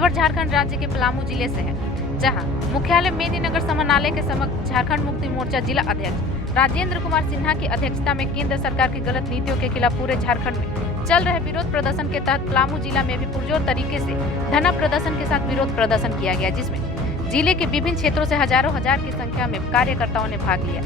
खबर झारखंड राज्य के पलामू जिले से है, जहां मुख्यालय मेदिनीनगर समाहरणालय के समक्ष झारखंड मुक्ति मोर्चा जिला अध्यक्ष राजेंद्र कुमार सिन्हा की अध्यक्षता में केंद्र सरकार की गलत नीतियों के खिलाफ पूरे झारखंड में चल रहे विरोध प्रदर्शन के तहत पलामू जिला में भी पुरजोर तरीके से धरना प्रदर्शन के साथ विरोध प्रदर्शन किया गया, जिसमें जिले के विभिन्न क्षेत्रों से हजारों हजार की संख्या में कार्यकर्ताओं ने भाग लिया।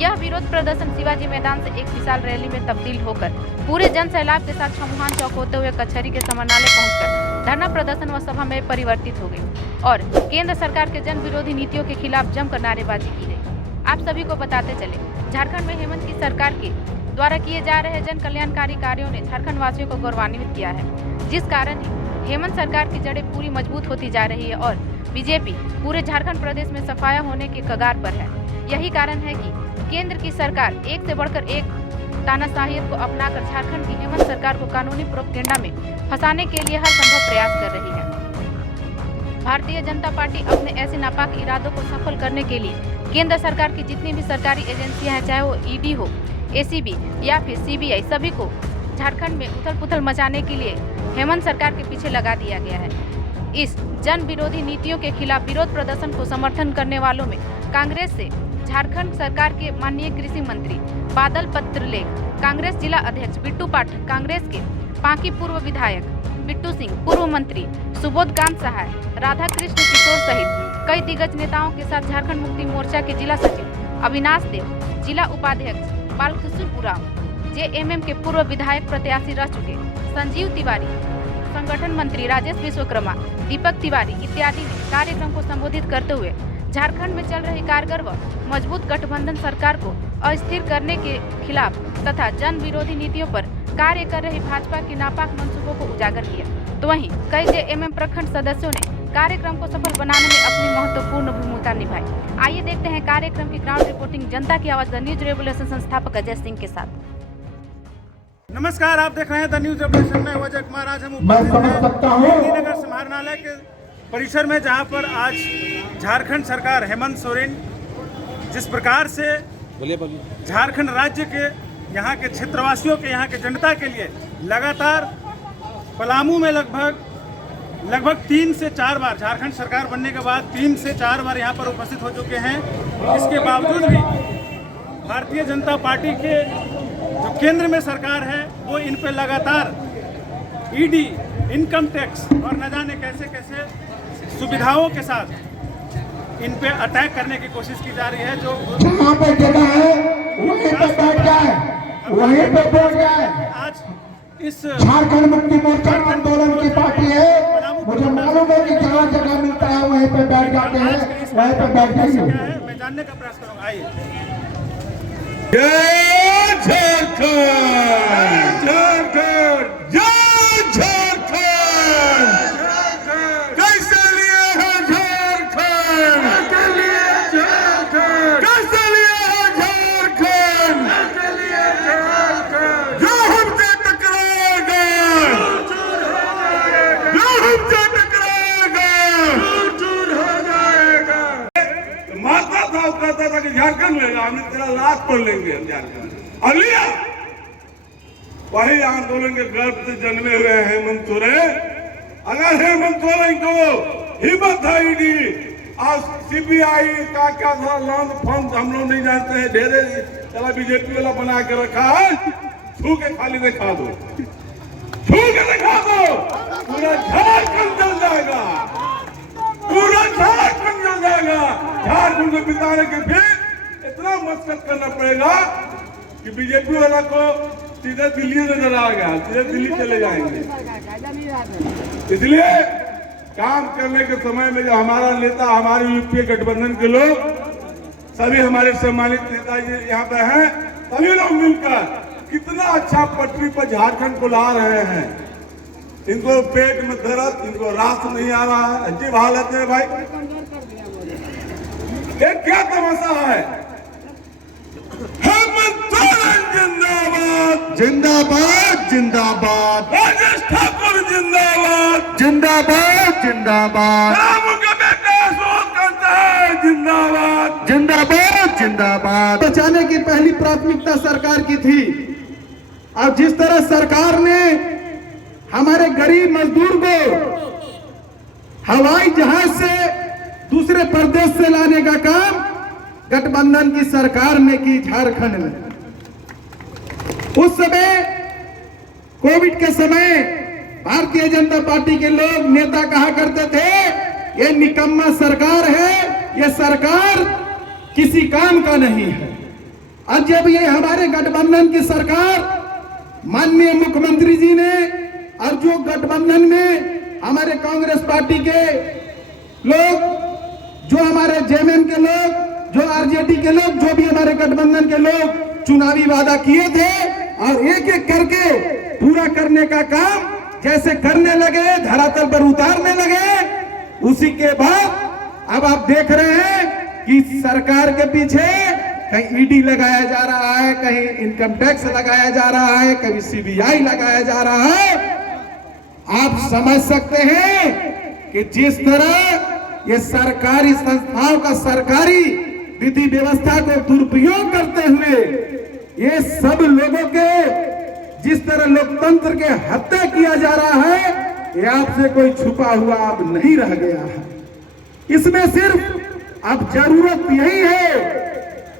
यह विरोध प्रदर्शन शिवाजी मैदान से एक विशाल रैली में तब्दील होकर पूरे जन सैलाब के साथ छमुहान चौक होते हुए कचहरी के समाहरणालय पहुंचकर धरना प्रदर्शन व सभा में परिवर्तित हो गई और केंद्र सरकार के जन विरोधी नीतियों के खिलाफ जमकर नारेबाजी की गई। आप सभी को बताते चले, झारखंड में हेमंत की सरकार के द्वारा किए जा रहे जन कल्याणकारी कार्यों ने झारखंड वासियों को गौरवान्वित किया है, जिस कारण हेमंत सरकार की जड़ें पूरी मजबूत होती जा रही है और बीजेपी पूरे झारखंड प्रदेश में सफाया होने के कगार पर है। यही कारण है कि केंद्र की सरकार एक से बढ़कर एक तानाशाहियत को अपनाकर झारखंड की हेमंत सरकार को कानूनी प्रोपेगेंडा में फंसाने के लिए हर संभव प्रयास कर रही है। भारतीय जनता पार्टी अपने ऐसे नापाक इरादों को सफल करने के लिए केंद्र सरकार की जितनी भी सरकारी एजेंसियां हैं, चाहे वो ईडी हो, एसीबी या फिर सीबीआई, सभी को झारखंड में उथल पुथल मचाने के लिए हेमंत सरकार के पीछे लगा दिया गया है। इस जन विरोधी नीतियों के खिलाफ विरोध प्रदर्शन को समर्थन करने वालों में कांग्रेस से झारखंड सरकार के माननीय कृषि मंत्री बादल पत्रलेख, कांग्रेस जिला अध्यक्ष बिट्टू पाठक, कांग्रेस के पांकी पूर्व विधायक बिट्टू सिंह, पूर्व मंत्री सुबोधकांत सहाय, राधा कृष्ण किशोर सहित कई दिग्गज नेताओं के साथ झारखंड मुक्ति मोर्चा के जिला सचिव अविनाश देव, जिला उपाध्यक्ष बालकिशोर उरांव, जेएमएम के पूर्व विधायक प्रत्याशी रह चुके संजीव तिवारी, संगठन मंत्री राजेश विश्वकर्मा, दीपक तिवारी इत्यादि ने कार्यक्रम को संबोधित करते हुए झारखंड में चल रही कारगर व मजबूत गठबंधन सरकार को अस्थिर करने के खिलाफ तथा जन विरोधी नीतियों पर कार्य कर रही भाजपा के नापाक मंसूबों को उजागर किया। तो वहीं कई जेएमएम प्रखंड सदस्यों ने कार्यक्रम को सफल बनाने में अपनी महत्वपूर्ण भूमिका निभाई। आइए देखते हैं कार्यक्रम की ग्राउंड रिपोर्टिंग जनता की आवाज द न्यूज रेवोल्यूशन संस्थापक अजय सिंह के साथ। नमस्कार, आप देख रहे हैं द न्यूज रेवोल्यूशन में अजय कुमार। आज हम मेदिनीनगर समाहरणालय के परिसर में, जहां पर आज झारखंड सरकार हेमंत सोरेन जिस प्रकार से झारखंड राज्य के यहाँ के क्षेत्रवासियों के, यहाँ के जनता के लिए लगातार पलामू में लगभग 3 से 4 बार, झारखंड सरकार बनने के बाद 3 से 4 बार यहाँ पर उपस्थित हो चुके हैं। इसके बावजूद भी भारतीय जनता पार्टी के जो केंद्र में सरकार है वो इन पे लगातार ईडी, इनकम टैक्स और न जाने कैसे कैसे सुविधाओं के साथ इन पे अटैक करने की कोशिश की जा रही है। जो जहाँ पे जगह है वहीं पे बैठ जाए, वहीं पे बैठ जाए। आज इस झारखंड मुक्ति मोर्चा आंदोलन की पार्टी है, मुझे मालूम है कि जहाँ जगह मिलता है वहीं पे बैठ जाते हैं, वहीं पे बैठ जाइए। मैं जानने का प्रयास करूँगा। आइए। जय झारखंड, झारखंड, जय झारखंड। कैसे लिए है झारखंड, कैसे लिए झारखंड, कैसे लिए है झारखंड, कैसे लिए झारखंड। जो हमसे टकराएगा, जो हमसे टकराएगा, चूर हो जाएगा। मारता था, कहता था कि झारखंड लेगा, हमने तेरा लाश पर लेंगे हम झारखंड। और लिया। वही आंदोलन के गर्भ से जन्मे हुए हेमंत सोरेन। अगर हेमंत सोरेन को हिम्मत है ईडी और सीबीआई का क्या था लॉन्ग फंड हम लोग नहीं जानते हैं, ढेरे चला बीजेपी वाला बना के रखा है, छू के खाली दिखा दो, छू के दिखा दो, पूरा झारखंड जल जाएगा, पूरा झारखंड जल जाएगा। झारखंड को बिताने के फिर इतना मशक्कत करना पड़ेगा कि बीजेपी वाला को सीधे दिल्ली नजर आ गया, सीधे दिल्ली चले जाएंगे। इसलिए काम करने के समय में जो हमारा नेता, हमारे यूपीए गठबंधन के लोग, सभी हमारे सम्मानित नेता यहाँ पे हैं, सभी लोग मिलकर कितना अच्छा पटरी पर झारखंड को ला रहे हैं। इनको पेट में दर्द, इनको रास नहीं आ रहा है, अजीब हालत है भाई। ये क्या तमाशा है? हेमंत सोरेन जिंदाबाद, जिंदाबाद, जिंदाबाद। राजेश ठाकुर जिंदाबाद, जिंदाबाद, जिंदाबाद। रामू का बेटा सुबोधकांत सहाय जिंदाबाद, जिंदाबाद, जिंदाबाद। बचाने की पहली प्राथमिकता सरकार की थी। अब जिस तरह सरकार ने हमारे गरीब मजदूर को हवाई जहाज से दूसरे प्रदेश से लाने का काम गठबंधन की सरकार ने की झारखंड में। उस समय कोविड के समय भारतीय जनता पार्टी के लोग नेता कहा करते थे ये निकम्मा सरकार है, ये सरकार किसी काम का नहीं है। और जब ये हमारे गठबंधन की सरकार माननीय मुख्यमंत्री जी ने और जो गठबंधन में हमारे कांग्रेस पार्टी के लोग, जो हमारे जेएमएम के लोग, जो आरजेडी के लोग, जो भी हमारे गठबंधन के लोग चुनावी वादा किए थे और एक एक करके पूरा करने का काम जैसे करने लगे, धरातल पर उतारने लगे, उसी के बाद अब आप देख रहे हैं कि सरकार के पीछे कहीं ईडी लगाया जा रहा है, कहीं इनकम टैक्स लगाया जा रहा है, कहीं सीबीआई लगाया जा रहा है। आप समझ सकते हैं कि जिस तरह ये सरकारी संस्थाओं का सरकारी विधि व्यवस्था को दुरुपयोग करते हुए ये सब लोगों के जिस तरह लोकतंत्र के हत्या किया जा रहा है, ये आपसे कोई छुपा हुआ अब नहीं रह गया है। इसमें सिर्फ अब जरूरत यही है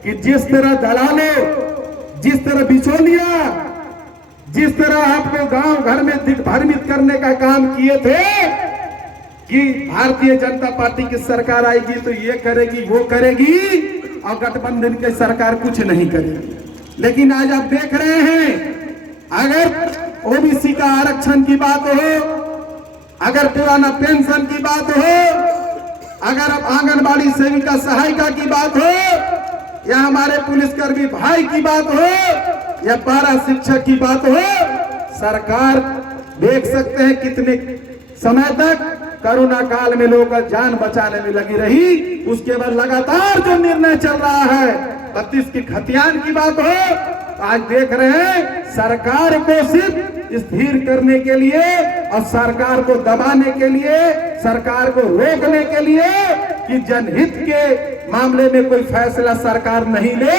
कि जिस तरह दलालों, जिस तरह बिचौलिया, जिस तरह आपको गांव घर में दिग्भ्रमित करने का काम किए थे कि भारतीय जनता पार्टी की सरकार आएगी तो ये करेगी, वो करेगी, और गठबंधन की सरकार कुछ नहीं करेगी। लेकिन आज आप देख रहे हैं, अगर ओबीसी का आरक्षण की बात हो, अगर पुराना पेंशन की बात हो, अगर अब आंगनबाड़ी सेविका सहायिका की बात हो, या हमारे पुलिसकर्मी भाई की बात हो, या पारा शिक्षक की बात हो, सरकार देख सकते हैं कितने समय तक कोरोना काल में लोगों का जान बचाने में लगी रही। उसके बाद लगातार जो निर्णय चल रहा है 32 की खतियान की बात हो, आज देख रहे हैं सरकार को सिर्फ स्थिर करने के लिए और सरकार को दबाने के लिए, सरकार को रोकने के लिए कि जनहित के मामले में कोई फैसला सरकार नहीं ले,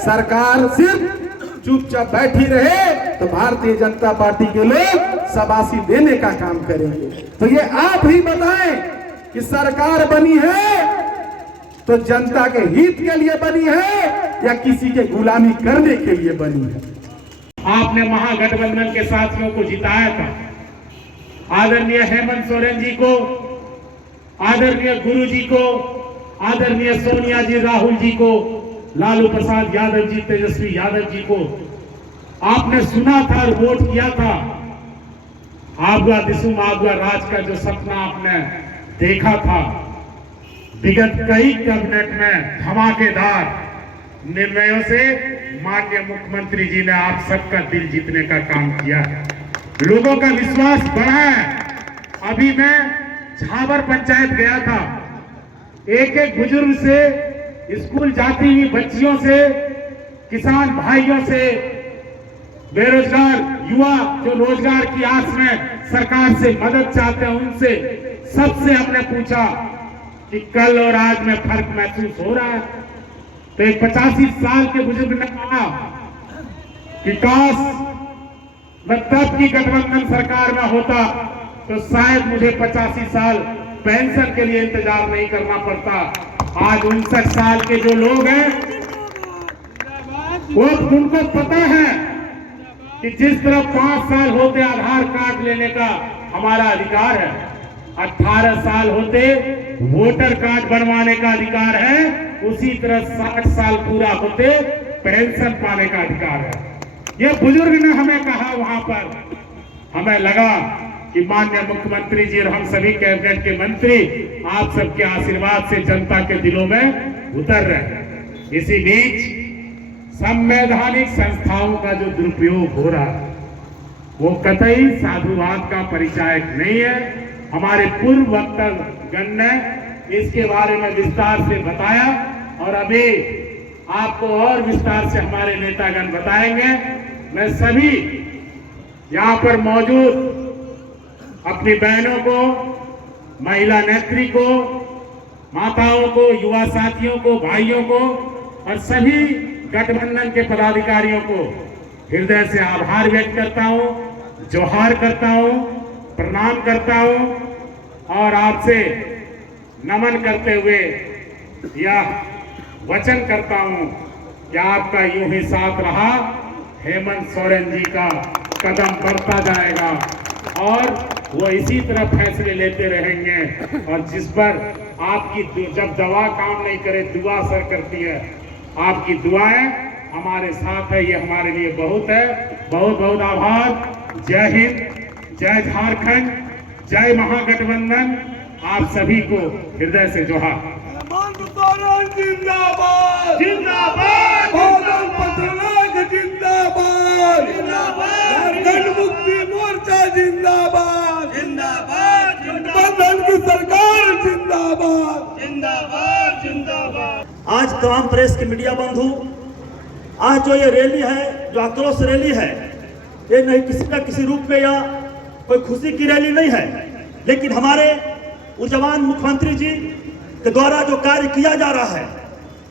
सरकार सिर्फ चुपचाप बैठी रहे तो भारतीय जनता पार्टी के लोग शाबाशी देने का काम करेंगे। तो ये आप ही बताएं कि सरकार बनी है तो जनता के हित के लिए बनी है या किसी के गुलामी करने के लिए बनी है। आपने महागठबंधन के साथियों को जिताया था। आदरणीय हेमंत सोरेन जी को, आदरणीय गुरु जी को, आदरणीय सोनिया जी, राहुल जी को, लालू प्रसाद यादव जी, तेजस्वी यादव जी को आपने सुना था और वोट किया था। आगुआ दिसुम आगुआ राज का जो सपना आपने देखा था, विगत कई कैबिनेट में धमाकेदार निर्णयों से माननीय मुख्यमंत्री जी ने आप सबका दिल जीतने का काम किया है, लोगों का विश्वास बढ़ा है। अभी मैं झाबर पंचायत गया था, एक एक बुजुर्ग से, स्कूल जाती हुई बच्चियों से, किसान भाइयों से, बेरोजगार युवा जो रोजगार की आस में सरकार से मदद चाहते हैं, उनसे सबसे हमने पूछा कि कल और आज में फर्क महसूस हो रहा है। तो एक 85 साल के बुजुर्ग ने कहा कि काश मैं तब की गठबंधन सरकार में होता तो शायद मुझे 85 साल पेंशन के लिए इंतजार नहीं करना पड़ता। आज 59 साल के जो लोग हैं वो उनको पता है कि जिस तरह 5 साल होते आधार कार्ड लेने का हमारा अधिकार है, 18 साल होते वोटर कार्ड बनवाने का अधिकार है, उसी तरह 60 साल पूरा होते पेंशन पाने का अधिकार है। ये बुजुर्ग ने हमें कहा वहां पर, हमें लगा कि माननीय मुख्यमंत्री जी और हम सभी कैबिनेट के मंत्री आप सबके आशीर्वाद से जनता के दिलों में उतर रहे हैं। इसी बीच संवैधानिक संस्थाओं का जो दुरुपयोग हो रहा है वो कतई साधुवाद का परिचायक नहीं है। हमारे पूर्व वक्तागण ने इसके बारे में विस्तार से बताया और अभी आपको और विस्तार से हमारे नेतागण बताएंगे। मैं सभी यहाँ पर मौजूद अपनी बहनों को, महिला नेत्री को, माताओं को, युवा साथियों को, भाइयों को और सभी गठबंधन के पदाधिकारियों को हृदय से आभार व्यक्त करता हूं, जोहार करता हूं, प्रणाम करता हूं और आपसे नमन करते हुए यह वचन करता हूं कि आपका यूं ही साथ रहा हेमंत सोरेन जी का कदम बढ़ता जाएगा और वो इसी तरह फैसले लेते रहेंगे। और जिस पर आपकी जब दवा काम नहीं करे दुआ असर करती है, आपकी दुआएं हमारे साथ है, ये हमारे लिए बहुत है। बहुत बहुत आभार। जय हिंद, जय झारखंड, जय महागठबंधन। आप सभी को हृदय से जोहार। जिंदाबाद जिंदाबाद जिंदाबाद झारखंड मुक्ति मोर्चा जिंदाबाद जिंदाबाद गठबंधन की सरकार जिंदाबाद जिंदाबाद जिंदाबाद। आज तमाम प्रेस के मीडिया बंधु, आज जो ये रैली है, जो आक्रोश रैली है, ये नहीं किसी न किसी रूप में या कोई खुशी की रैली नहीं है, लेकिन हमारे ऊर्जावान मुख्यमंत्री जी के द्वारा जो कार्य किया जा रहा है,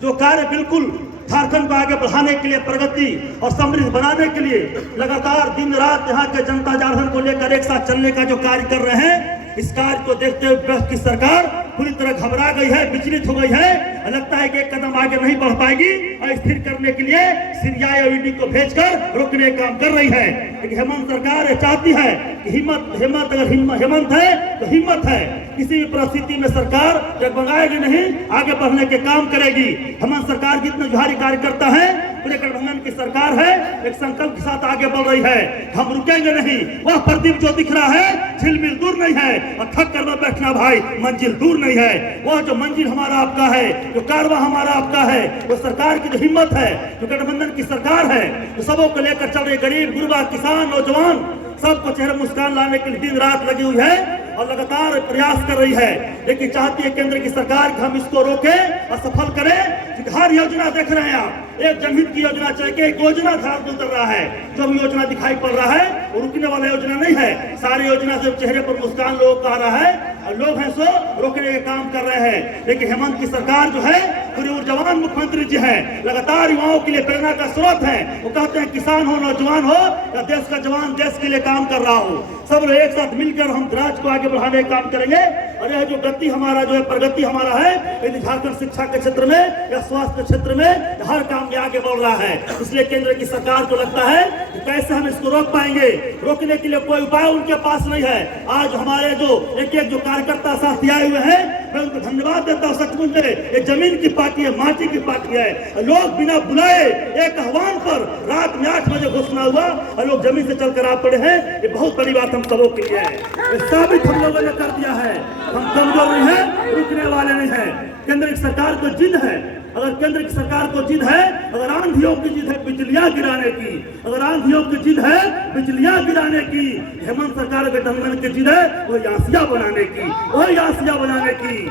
जो कार्य बिल्कुल झारखंड को आगे बढ़ाने के लिए, प्रगति और समृद्ध बनाने के लिए लगातार दिन रात यहाँ के जनता जनार्दन को लेकर एक साथ चलने का जो कार्य कर रहे हैं, इस कार्य को देखते हुए की सरकार पूरी तरह घबरा गई है, विचलित हो गई है। लगता है कि एक कदम आगे नहीं बढ़ पाएगी और स्थिर करने के लिए सीबीआई और ईडी को भेजकर रोकने का काम कर रही है। लेकिन हेमंत सरकार चाहती है कि हेमंत अगर हेमंत है तो हिम्मत है, किसी भी परिस्थिति में सरकार डगमगाएगी नहीं, आगे बढ़ने के काम करेगी। हेमंत सरकार जितना जुहारी कार्य करता है, पूरे गठबंधन की सरकार है, एक संकल्प के साथ आगे बढ़ रही है। हम रुकेंगे नहीं। वह प्रदीप जो दिख रहा है झिलमिल दूर नहीं है और थक कर बैठना भाई मंजिल दूर नहीं है। वह जो मंजिल हमारा आपका है, जो कारवां हमारा आपका है, वो सरकार की जो हिम्मत है, जो गठबंधन की सरकार है, वो सबों को लेकर चल रही, गरीब गुरबा किसान नौजवान सबको चेहरे मुस्कान लाने के लिए दिन रात लगी हुई है और लगातार प्रयास कर रही है। लेकिन चाहती है केंद्र की सरकार कि हम इसको रोके और सफल करें। हर योजना देख रहे हैं आप, एक जनहित की योजना चाहिए, एक योजना धार पर उतर रहा है। जो भी योजना दिखाई पड़ रहा है वो रुकने वाला योजना नहीं है। सारी योजना से चेहरे पर मुस्कान लोग का रहा है और लोग हैं सो रोकने के काम कर रहे हैं। लेकिन हेमंत की सरकार जो है, पूरे ऊर्जावान मुख्यमंत्री जी है, लगातार युवाओं के लिए प्रेरणा का स्रोत है। वो कहते हैं किसान हो, नौजवान हो या देश का जवान देश के लिए काम कर रहा हो, सब लोग एक साथ मिलकर हम राज्य को आगे बढ़ाने का काम करेंगे। और यह जो गति हमारा जो है, प्रगति हमारा है, यदि झारखंड शिक्षा के क्षेत्र में या स्वास्थ्य के क्षेत्र में हर काम में आगे बढ़ रहा है। इसलिए केंद्र की सरकार को लगता है कि कैसे हम इसको रोक पाएंगे। रोकने के लिए कोई उपाय उनके पास नहीं है। आज हमारे जो एक एक जो कार्यकर्ता साथी आए हुए हैं, मैं उनको धन्यवाद देता हूँ। सचमुच में ये जमीन की पार्टी है, माटी की पार्टी है। लोग बिना बुलाए एक आह्वान पर रात में 8 बजे घोषणा हुआ और लोग जमीन से चलकर आ पड़े हैं। ये बहुत बड़ी बात हम सबों के लिए है। ये साबित हम लोगों ने कर दिया है, हम कमजोर नहीं है, रुकने वाले नहीं है। केंद्र की सरकार को जिद है, अगर केंद्र की सरकार को जिद है, अगर आंधियों की जिद है बिजलियां गिराने की, अगर आंधियों की जिद है बिजलियां गिराने की, हेमंत सरकार गठबंधन की जिद है वही आसिया बनाने की, वही आसिया बनाने की।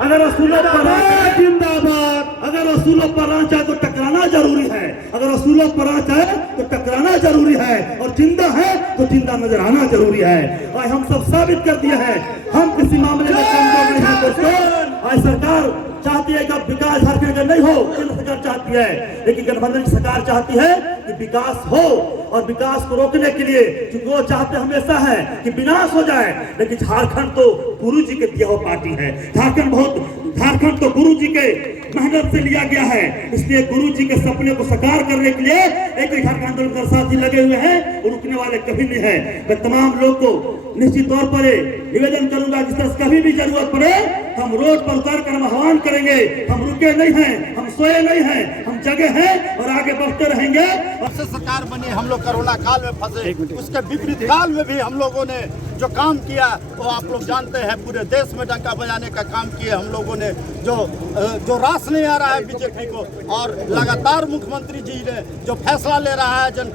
अगर असूलों पर जिंदाबाद, अगर असूलों पर आंच है तो टकराना जरूरी है, अगर असूलों पर आंच है तो टकराना जरूरी है, और जिंदा है तो जिंदा नजर आना जरूरी है। और हम सब साबित कर दिए हैं हम किसी मामले में कमजोर नहीं है दोस्तों। आज सरकार चाहती है कि विकास झारखंड का नहीं हो, केंद्र सरकार चाहती है, लेकिन गठबंधन की सरकार चाहती है कि विकास हो। और विकास को रोकने के लिए क्योंकि वो चाहते हमेशा है कि विनाश हो जाए, लेकिन झारखंड तो गुरु जी के दिया हुआ पार्टी है। झारखंड तो गुरु जी के मेहनत से लिया गया है, इसलिए गुरु जी के सपने को साकार करने के लिए एक झारखंड आंदोलन साथी लगे हुए हैं, वो रुकने वाले कभी नहीं है। मैं तमाम लोग को निश्चित तौर पर निवेदन करूंगा, जिस तरह कभी भी जरूरत पड़े हम रोड पर उतर कर हम आह्वान करेंगे। हम रुके नहीं हैं, हम सोए नहीं हैं, हम जगे हैं और आगे बढ़ते रहेंगे। से सरकार बनी, हम लोग कोरोना काल में फंसे, उसके विपरीत काल में भी हम लोगों ने जो काम किया वो आप लोग जानते हैं, पूरे देश में डंका बजाने का काम किया हम लोगों ने। जो रास नहीं आ रहा है बीजेपी को, और लगातार मुख्यमंत्री जी ने जो फैसला ले रहा है, जन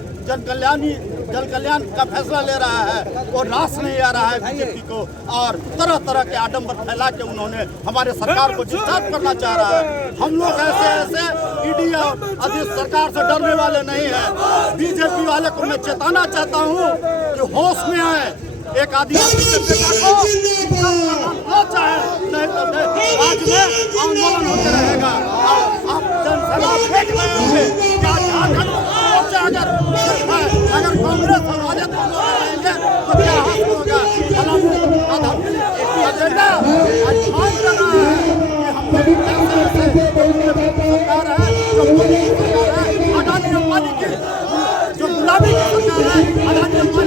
कल्याण का फैसला ले रहा है, वो रास नहीं आ रहा है बीजेपी को, और तरह तरह के आडंबर फैला के उन्होंने हमारे सरकार को जितायत करना चाह रहा है। हम लोग ऐसे ईडी और अधिक सरकार से डरने वाले नहीं है। बीजेपी वाले को मैं चेताना चाहता हूँ कि होश में आए। एक आदिवासी के बेटा को चाहे नहीं तो आज में आंदोलन होते रहेगा। आप जनसभा देख रहे होंगे, क्या झारखंड अगर कांग्रेस और राजद रहेंगे तो क्या हासिल होगा। है आदरणीय